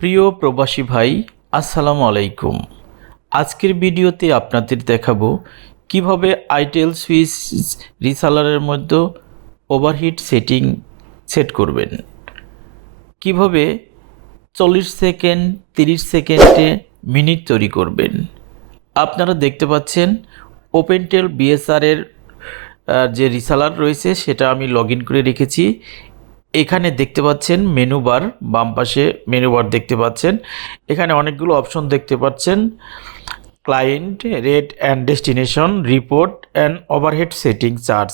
প্রিয় প্রবাসী ভাই, আসসালামু আলাইকুম। আজকের ভিডিওতে আপনাদের দেখাবো কিভাবে আইটেল সুইচ রিসালারের মধ্যে ওভারহিট সেট করবেন, কিভাবে 40 সেকেন্ড 30 সেকেন্ডে মিনিট তৈরি করবেন। আপনারা দেখতে পাচ্ছেন ওপেনটেল বিএসআর এর যে রিসালার রয়েছে সেটা আমি লগ ইন করে রেখেছি। এখানে দেখতে পাচ্ছেন মেনু বার, বাম পাশে মেনু বার দেখতে পাচ্ছেন। এখানে অনেকগুলো অপশন দেখতে পাচ্ছেন: client, rate and destination, report and overhead setting charge.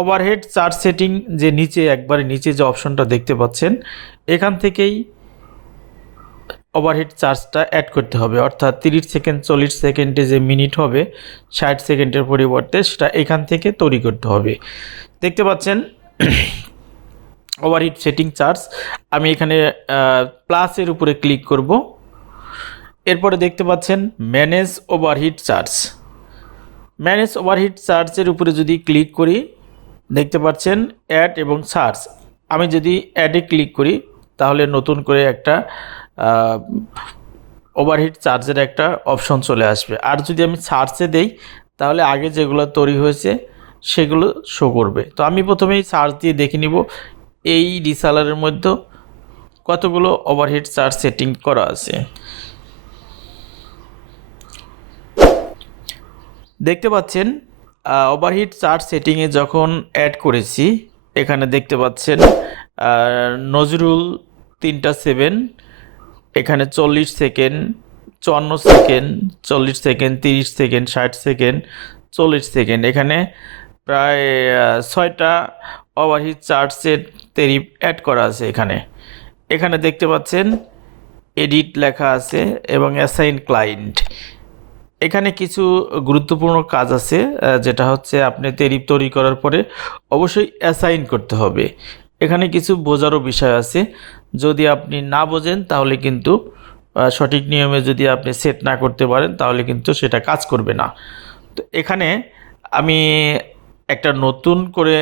Overhead charge setting যে নিচে একবারে নিচে যে অপশনটা দেখতে পাচ্ছেন, এখান থেকেই ওভারহেড চার্জটা অ্যাড করতে হবে, অর্থাৎ 30 সেকেন্ড 40 সেকেন্ডে যে মিনিট হবে 60 সেকেন্ডের পরিবর্তে সেটা এখান থেকে তৈরি করতে হবে। দেখতে পাচ্ছেন ওভারহিট সেটিং চার্জ। আমি এখানে প্লাসের উপরে ক্লিক করব। এরপরে দেখতে পাচ্ছেন manage overheat charge. Manage overheat চার্জের উপরে যদি ক্লিক করি, দেখতে পাচ্ছেন অ্যাড এবং সার্চ। আমি যদি অ্যাডে ক্লিক করি তাহলে নতুন করে একটা ওভারহিট চার্জের একটা অপশন চলে আসবে। আর যদি আমি সার্চে দেই তাহলে আগে যেগুলো তৈরি হয়েছে সেগুলো শো করবে। তো আমি প্রথমেই সার্চ দিয়ে দেখে নিব এই রিসালারের মধ্যে কতগুলো ওভারহেড চার্জ সেটিং করা আছে। দেখতে পাচ্ছেন ওভারহেড চার্জ সেটিংয়ে যখন অ্যাড করেছি, এখানে দেখতে পাচ্ছেন নজরুল 3টা 7, এখানে 40 second, 54 second, 40 second, 30 second, 60 second, 40 second, এখানে প্রায় 6টা ওভারহিট চার্জের তেরিপ অ্যাড করা আছে। এখানে দেখতে পাচ্ছেন এডিট লেখা আছে এবং অ্যাসাইন ক্লায়েন্ট। এখানে কিছু গুরুত্বপূর্ণ কাজ আছে, যেটা হচ্ছে আপনি তেরিপ তৈরি করার পরে অবশ্যই অ্যাসাইন করতে হবে। এখানে কিছু বোঝারও বিষয় আছে, যদি আপনি না বোঝেন তাহলে কিন্তু সঠিক নিয়মে যদি আপনি সেট না করতে পারেন তাহলে কিন্তু সেটা কাজ করবে না। তো এখানে আমি একটা নতুন করে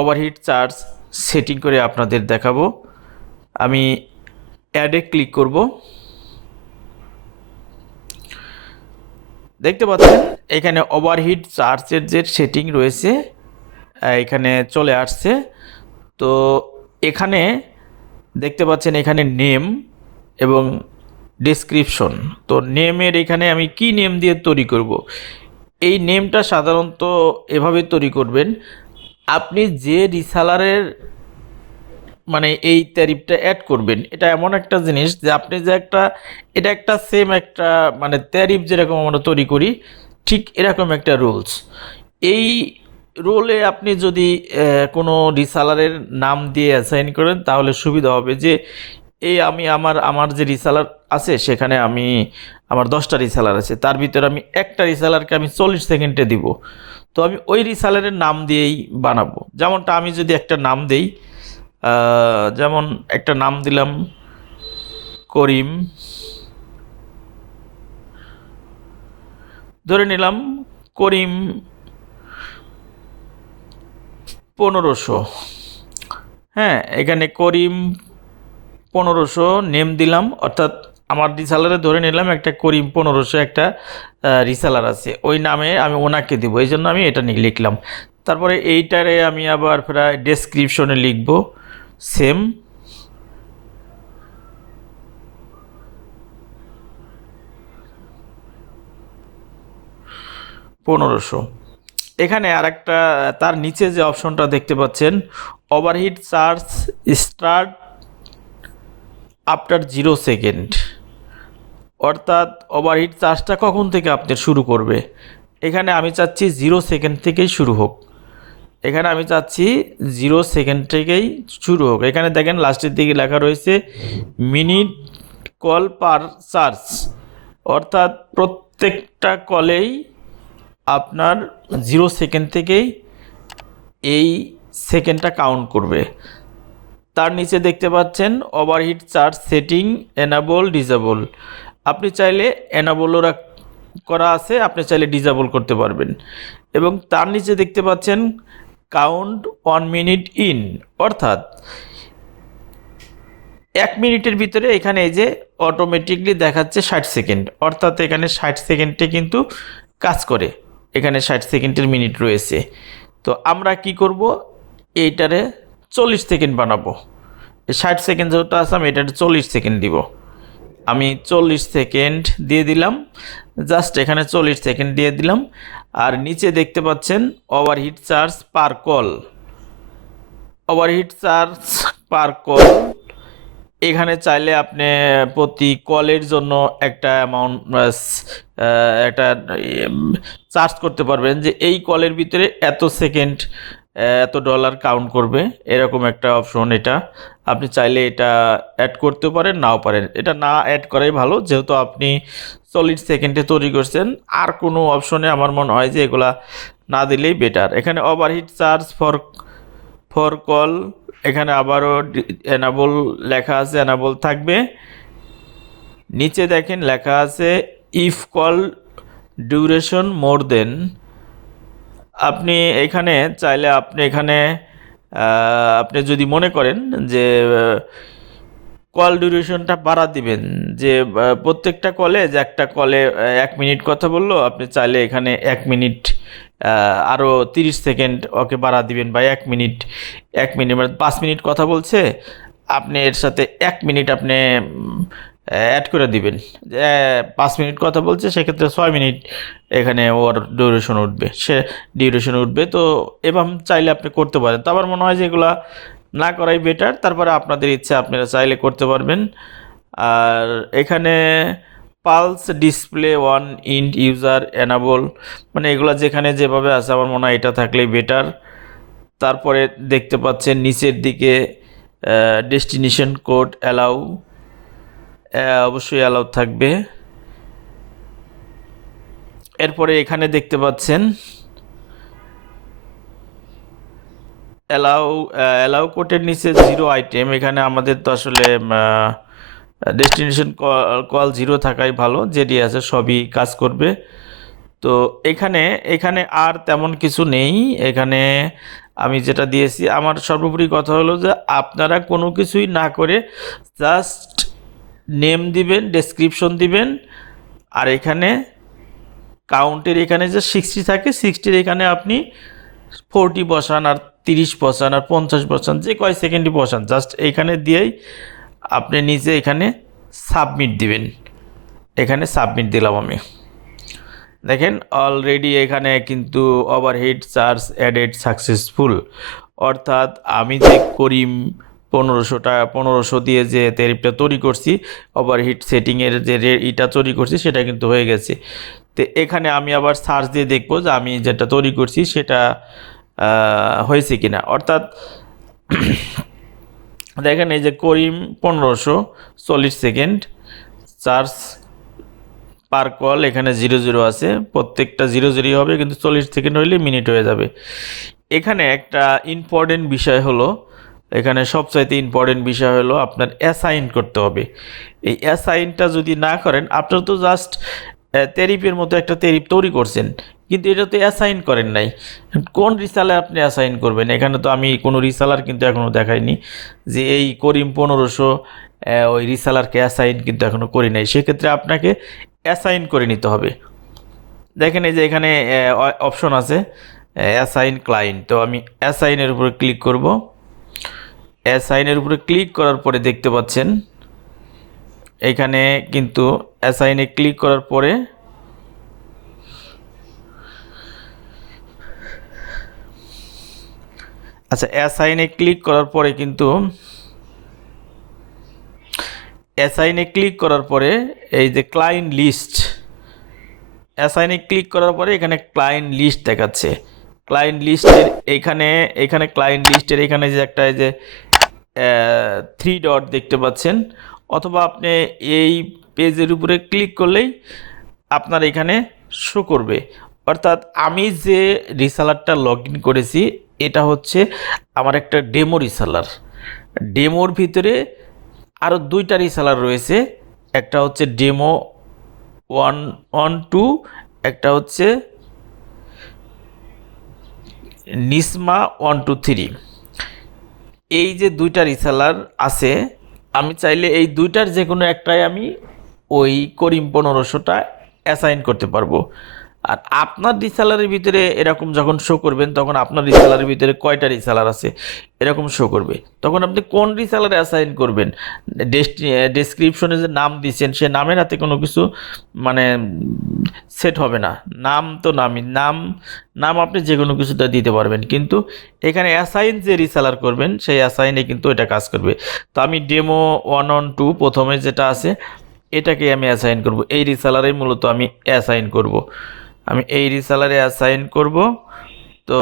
ওভারহিট চার্জ সেটিং করে আপনাদের দেখাবো। আমি অ্যাডে ক্লিক করব। দেখতে পাচ্ছেন এখানে ওভারহিট চার্জের যে সেটিং রয়েছে এখানে চলে আসছে। তো এখানে দেখতে পাচ্ছেন এখানে নেম এবং ডেসক্রিপশন। তো নেমের এখানে আমি কি নেম দিয়ে তৈরি করব, এই নেমটা সাধারণত এভাবে তৈরি করবেন। আপনি যে রিসালারের মানে এই ট্যারিফটা অ্যাড করবেন, এটা এমন একটা জিনিস যে আপনি যে এটা একটা সেম একটা মানে ট্যারিফ যেরকম আমরা তৈরি করি ঠিক এরকম একটা রুলস। এই রোলে আপনি যদি কোনো রিসালারের নাম দিয়ে অ্যাসাইন করেন তাহলে সুবিধা হবে যে এই আমি আমার যে রিসালার আছে সেখানে আমি আমার 10টা রিসালার আছে, তার ভিতরে আমি একটা রিসালারকে আমি 40 সেকেন্ডে দিব। তো আমি ওই রিসালারের নাম দিয়েই বানাবো। যেমনটা আমি যদি একটা নাম দেই, যেমন একটা নাম দিলাম করিম, ধরে নিলাম করিম 1500। হ্যাঁ, এখানে করিম 1500 নেম দিলাম, অর্থাৎ আমার রিসালারে ধরে নিলাম একটা করিম 1500 একটা রিসালার আছে, ওই নামে আমি ওনাকে দিব, এই জন্য আমি এটা নিয়ে লিখলাম। তারপরে এইটারে আমি আবার প্রায় ডেসক্রিপশনে লিখব সেম 1500। এখানে আর একটা তার নিচে যে অপশনটা দেখতে পাচ্ছেন overheat charge start after 0 second, অর্থাৎ ওভারহিট চার্জটা কখন থেকে আপনার শুরু করবে। এখানে আমি চাচ্ছি 0 সেকেন্ড থেকেই শুরু হোক। এখানে আমি চাচ্ছি 0 সেকেন্ড থেকেই শুরু হোক। এখানে দেখেন লাস্টের দিকে লেখা রয়েছে মিনিট কল পার চার্জ, অর্থাৎ প্রত্যেকটা কলেই আপনার 0 সেকেন্ড থেকেই এই সেকেন্ডটা কাউন্ট করবে। তার নিচে দেখতে পাচ্ছেন overheat charge setting enable disable. আপনি চাইলে এনাবলও করা আছে, আপনি চাইলে ডিসেবল করতে পারবেন। এবং তার নিচে দেখতে পাচ্ছেন কাউন্ট 1 মিনিট ইন, অর্থাৎ 1 মিনিটের ভিতরে এখানে এই যে অটোমেটিকলি দেখাচ্ছে 60 সেকেন্ড, অর্থাৎ এখানে 60 সেকেন্ডে কিন্তু কাজ করে। এখানে 60 সেকেন্ডের মিনিট রয়েছে। তো আমরা কি করব, এইটারে 40 সেকেন্ড বানাবো। 60 সেকেন্ড যেহেতু আছে আমি এটারে 40 সেকেন্ড দিব। আমি 40 সেকেন্ড দিয়ে দিলাম, জাস্ট এখানে 40 সেকেন্ড দিয়ে দিলাম। আর নিচে দেখতে পাচ্ছেন ওভারহিট চার্জ পার কল, ওভারহিট চার্জ পার কল। এখানে চাইলে আপনি প্রতি কলের জন্য একটা অ্যামাউন্ট একটা চার্জ করতে পারবেন, যে এই কলের ভিতরে এত সেকেন্ড এত ডলার কাউন্ট করবে, এরকম একটা অপশন। এটা আপনি চাইলে এটা অ্যাড করতে পারেন, নাও পারেন। এটা না অ্যাড করাই ভালো, যেহেতু আপনি 40 সেকেন্ডে তৈরি করছেন। আর কোনো অপশনে আমার মনে হয় যে এগুলা না দিলেই বেটার। এখানে overheat charge for for call, এখানে আবারও এনাবল লেখা আছে, এনাবল থাকবে। নিচে দেখেন লেখা আছে ইফ কল ডিউরেশন মোর দেন। আপনি এখানে চাইলে আপনি এখানে আপনি যদি মনে করেন যে কল ডিউরেশনটা বাড়া দিবেন, যে প্রত্যেকটা কলে, যে একটা কলে 1 মিনিট কথা বললো, আপনি চাইলে এখানে 1 মিনিট আরও 30 সেকেন্ড ওকে বাড়া দিবেন, বা 1 মিনিট, 1 মিনিট মানে 5 মিনিট কথা বলছে, আপনি এর সাথে 1 মিনিট আপনি অ্যাড করে দিবেন। যে 5 মিনিট কথা বলছে, সেক্ষেত্রে 6 মিনিট এখানে ওর ডিউরেশন উঠবে। তো এভাবে চাইলে আপনি করতে পারেন। তো আমার মনে হয় যে এগুলা না করাই বেটার। তারপরে আপনাদের ইচ্ছা, আপনারা চাইলে করতে পারবেন। আর এখানে pulse display one int user enable, মানে এগুলা যেখানে যেভাবে আছে আমার মনে হয় এটা থাকলেই বেটার। তারপরে দেখতে পাচ্ছেন নিচের দিকে ডেস্টিনেশন কোড অ্যালাউ, অবশ্যই অ্যালাউ থাকবে। এরপরে এখানে দেখতে পাচ্ছেন অ্যালাউ কোডের নিচে 0 আইটেম। এখানে আমাদের তো আসলে ডেস্টিনেশন কল 0 থাকাই ভালো, যেটি আছে সবই কাজ করবে। তো এখানে এখানে আর তেমন কিছু নেই। এখানে আমি যেটা দিয়েছি, আমার সর্বোপরি কথা হলো যে আপনারা কোনো কিছুই না করে জাস্ট নেম দিবেন, ডেসক্রিপশন দিবেন। আর এখানে কাউন্টের এখানে যে 60 থাকে, 60-র এখানে আপনি 40 বসান, আর 30 বসান, আর 50 বসান, যে কয় সেকেন্ডই বসান, জাস্ট এইখানে দিয়েই আপনি নিজে এখানে সাবমিট দিবেন। এখানে সাবমিট দিলাম আমি। দেখেন অলরেডি এখানে কিন্তু ওভারহেড চার্জ অ্যাডেড সাকসেসফুল, অর্থাৎ আমি যে করিম 1500 দিয়ে যে ট্যারিফটা তৈরি করছি, ওভারহিট সেটিংয়ের যে ইটা তৈরি করছি, সেটা কিন্তু হয়ে গেছে। তো এখানে আমি আবার সার্চ দিয়ে দেখবো যে আমি যেটা তৈরি করছি সেটা হয়েছে কিনা। অর্থাৎ দেখেন এই যে করিম 1500 40 সেকেন্ড চার্জ পার কল, এখানে 00 আছে, প্রত্যেকটা 00 হবে, কিন্তু 40 সেকেন্ড হইলে মিনিট হয়ে যাবে। এখানে একটা ইম্পর্টেন্ট বিষয় হলো, এখানে সবচাইতে ইম্পর্টেন্ট বিষয় হলো আপনার অ্যাসাইন করতে হবে। এই অ্যাসাইনটা যদি না করেন, আপনার তো জাস্ট তেরিপের মতো একটা তেরিপ তৈরি করছেন, কিন্তু এটা তো অ্যাসাইন করেন নাই। কোন রিসালে আপনি অ্যাসাইন করবেন? এখানে তো আমি কোনো রিসালার কিন্তু এখনও দেখাইনি যে এই করিম 1500 ওই রিসালারকে অ্যাসাইন কিন্তু এখনও করি নাই। সেক্ষেত্রে আপনাকে অ্যাসাইন করে নিতে হবে। দেখেন এই যে এখানে অপশন আছে অ্যাসাইন ক্লায়েন্ট। তো আমি অ্যাসাইনের উপরে ক্লিক করব। অ্যাসাইনের উপরে ক্লিক করার পরে দেখতে পাচ্ছেন এখানে কিন্তু অ্যাসাইনে ক্লিক করার পরে অ্যাসাইনে ক্লিক করার পরে কিন্তু অ্যাসাইনে ক্লিক করার পরে এই যে ক্লায়েন্ট লিস্ট, অ্যাসাইনে ক্লিক করার পরে এখানে ক্লায়েন্ট লিস্ট দেখাচ্ছে। ক্লায়েন্ট লিস্টের এখানে ক্লায়েন্ট লিস্টের এখানে যে একটা এই যে 3 ডট দেখতে পাচ্ছেন, অথবা আপনি এই পেজের উপরে ক্লিক করলেই আপনার এখানে শো করবে। অর্থাৎ আমি যে রিসালারটা লগ ইন করেছি, এটা হচ্ছে আমার একটা ডেমো রিসালার। ডেমোর ভিতরে আরও 2টা রিসালার রয়েছে, একটা হচ্ছে ডেমো 112, একটা হচ্ছে নিসমা 123। এই যে 2টা রিসালার আছে, আমি চাইলে এই দুইটার যে কোনো একটাই আমি ওই করিম 1500টা অ্যাসাইন করতে পারবো। আর আপনার রিসেলারের ভিতরে এরকম যখন শো করবেন তখন আপনার রিসেলারের ভিতরে কয়টা রিসেলার আছে এরকম শো করবে। তখন আপনি কোন রিসেলারে অ্যাসাইন করবেন, ডেসক্রিপশনে যে নাম দিচ্ছেন সে নামের হাতে কোনো কিছু মানে সেট হবে না। নাম তো নামই, নাম আপনি যে কোনো কিছুটা দিতে পারবেন, কিন্তু এখানে অ্যাসাইন যে রিসেলার করবেন সেই অ্যাসাইনে কিন্তু এটা কাজ করবে। তো আমি ডেমো 1 on 2 প্রথমে যেটা আছে এটাকে আমি অ্যাসাইন করব, এই রিসেলারে মূলত আমি অ্যাসাইন করব। আমি এই রিসেলারে অ্যাসাইন করব। তো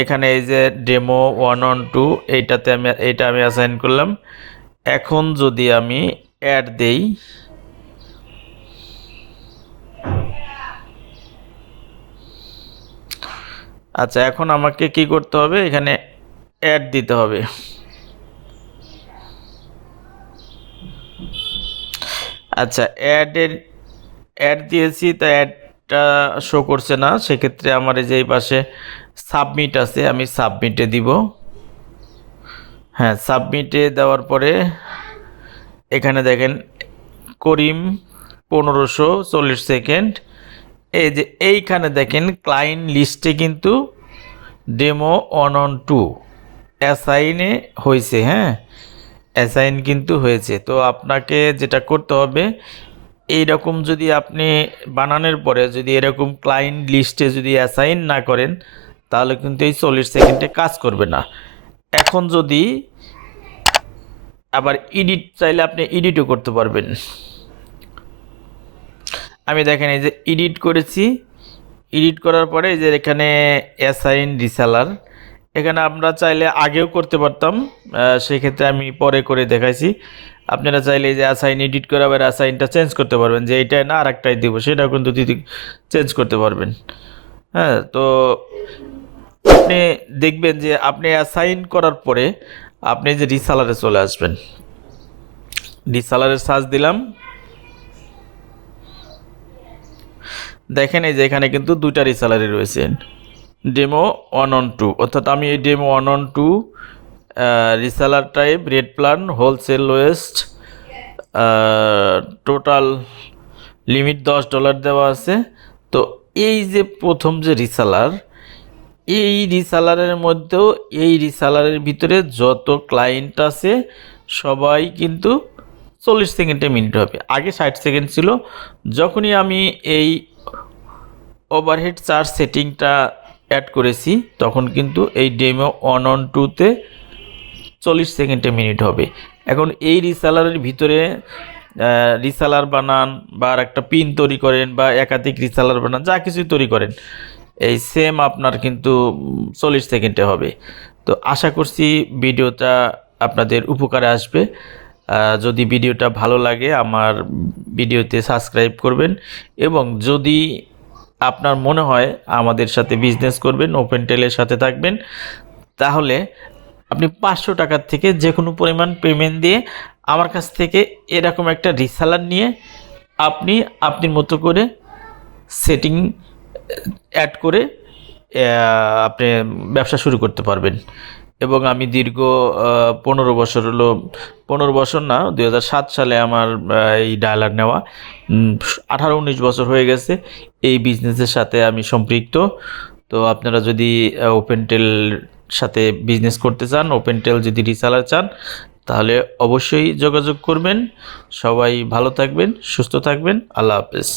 এখানে এই যে ডেমো 1 on 2 এইটা আমি অ্যাসাইন করলাম। এখন যদি আমি অ্যাড দেই, আচ্ছা এখন আমাকে কি করতে হবে, এখানে অ্যাড দিতে হবে। আচ্ছা অ্যাড দিয়েছি, তা অ্যাডটা শো করছে না, সেক্ষেত্রে আমার এই যে এই পাশে সাবমিট আছে, আমি সাবমিটে দিব। হ্যাঁ, সাবমিটে দেওয়ার পরে এখানে দেখেন করিম 1540 সেকেন্ড, এই যে এইখানে দেখেন ক্লায়েন্ট লিস্টে কিন্তু ডেমো 1 on 2 অ্যাসাইনে হয়েছে। হ্যাঁ, অ্যাসাইন কিন্তু হয়েছে। তো আপনাকে যেটা করতে হবে, এইরকম যদি আপনি বানানোর পরে যদি এরকম ক্লায়েন্ট লিস্টে যদি অ্যাসাইন না করেন তাহলে কিন্তু এই 40 সেকেন্ডে কাজ করবে না। এখন যদি আবার এডিট চাইলে আপনি এডিটও করতে পারবেন। আমি দেখেন এই যে এডিট করেছি, এডিট করার পরে এই যে এখানে অ্যাসাইন রিসেলার, এখানে আমরা চাইলে আগেও করতে পারতাম, সেক্ষেত্রে আমি পরে করে দেখাইছি। আপনারা চাইলে এই যে অ্যাসাইন এডিট করে আবার অ্যাসাইনটা চেঞ্জ করতে পারবেন, যে এইটাই না আর একটাই দিব সেটাও কিন্তু দিদি চেঞ্জ করতে পারবেন। হ্যাঁ, তো আপনি দেখবেন যে আপনি অ্যাসাইন করার পরে আপনি যে রিসেলারে চলে আসবেন, রিসেলারে সার্চ দিলাম, দেখেন এই যে এখানে কিন্তু দুইটা রিসেলারই রয়েছে, ডেমো 1 on 2, অর্থাৎ আমি এই demo 1 on 2 reseller type red plan wholesale lowest, total limit $10 দেওয়া আছে। তো এই যে প্রথম যে রিসেলার, এই রিসেলারের মধ্যেও এই রিসেলারের ভিতরে যত ক্লায়েন্ট আছে সবাই কিন্তু 40 সেকেন্ডে মিনিট হবে। আগে 60 সেকেন্ড ছিল। যখনই আমি এই ওভারহেড চার্জ সেটিংটা অ্যাড করেছি তখন কিন্তু এই ডেমো 1 on 2-তে 40 সেকেন্ডে মিনিট হবে। এখন এই রিসেলারের ভিতরে রিসেলার বানান বা আর একটা পিন তৈরি করেন বা একাধিক রিসেলার বানান, যা কিছুই তৈরি করেন এই সেম আপনার কিন্তু 40 সেকেন্ডে হবে। তো আশা করছি ভিডিওটা আপনাদের উপকারে আসবে। যদি ভিডিওটা ভালো লাগে আমার ভিডিওতে সাবস্ক্রাইব করবেন, এবং যদি আপনার মনে হয় আমাদের সাথে বিজনেস করবেন, ওপেনটেলের সাথে থাকবেন, তাহলে আপনি 500 টাকার থেকে যে কোনো পরিমাণ পেমেন্ট দিয়ে আমার কাছ থেকে এরকম একটা রিসেলার নিয়ে আপনি আপনার মতো করে সেটিং অ্যাড করে আপনি ব্যবসা শুরু করতে পারবেন। এবং আমি দীর্ঘ 15 বছর হলো, 15 বছর না, 2007 সালে আমার এই ডায়ালার নেওয়া, 18-19 বছর হয়ে গেছে এই বিজনেসের সাথে আমি সম্পৃক্ত। তো আপনারা যদি ওপেনটেল সাথে বিজনেস করতে চান, ওপেনটেল যদি রিসেলার চান, তাহলে অবশ্যই যোগাযোগ করবেন। সবাই ভালো থাকবেন, সুস্থ থাকবেন। আল্লাহ হাফেজ।